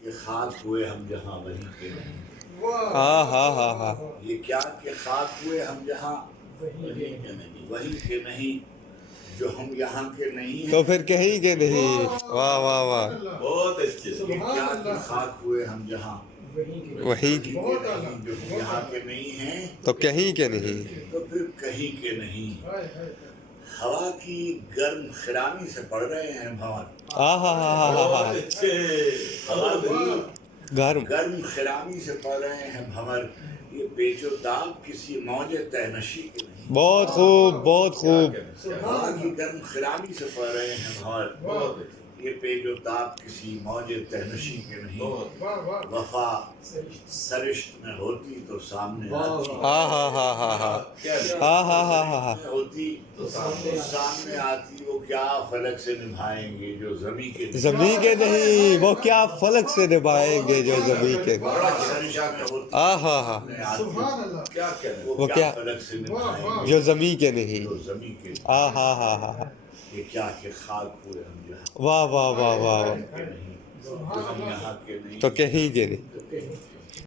کہ خاک ہوئے ہم جہاں وہیں کے نہیں. ہاں ہاں ہاں ہاں. یہ کیا کہ خاک ہوئے ہم جہاں وہیں کے نہیں، وہیں کے نہیں جو ہم یہاں کے نہیں ہیں. تو پھر کہیں کے نہیں. واہ واہ واہ. بہت اچھے. یہ کیا کہ خاک ہوئے ہم جہاں وہیں کے نہیں جو ہم یہاں کے نہیں ہیں. تو کہیں کے نہیں. تو پھر کہیں کے نہیں. ہوا کی گرم خرامی سے پڑ رہے ہیں بھور. ہاں ہاں ہاں ہاں ہاں. بہت اچھے. ہوا کی گرم. گرم خرامی سے پڑ رہے ہیں بھور. یہ پیچ و داغ کسی موج تہنشی کے نہیں. بہت خوب بہت خوب. ہوا کی گرم خرامی سے پڑ رہے ہیں بھور. بہت اچھے. یہ پیچ و داغ کسی موج تہنشی کے نہیں. وفا سرشت میں ہوتی تو سامنے آتی. ہاں ہاں ہاں ہاں ہاں. ہاں ہاں ہاں ہاں ہاں. ہوتی تو سامنے آتی. وہ کیا فلک سے نبھائیں گے جو زمیں کے نہیں. زمین کے نہیں. وہ کیا فلک سے نبھائیں گے جو زمین کے. سرشت میں ہوتی ہاں ہاں ہاں. کیا کہنا. وہ وہ کیا کیا فلک سے نبھائیں گے جو زمین کے نہیں. جو زمیں کے نہیں. ہاں ہاں ہاں ہاں ہاں. یہ کیا کہ خاک ہوئے ہم جہاں واہ واہ واہ واہ. کے نہیں جو ہم یہاں کے نہیں. تو کہیں کے نہیں. تو کہیں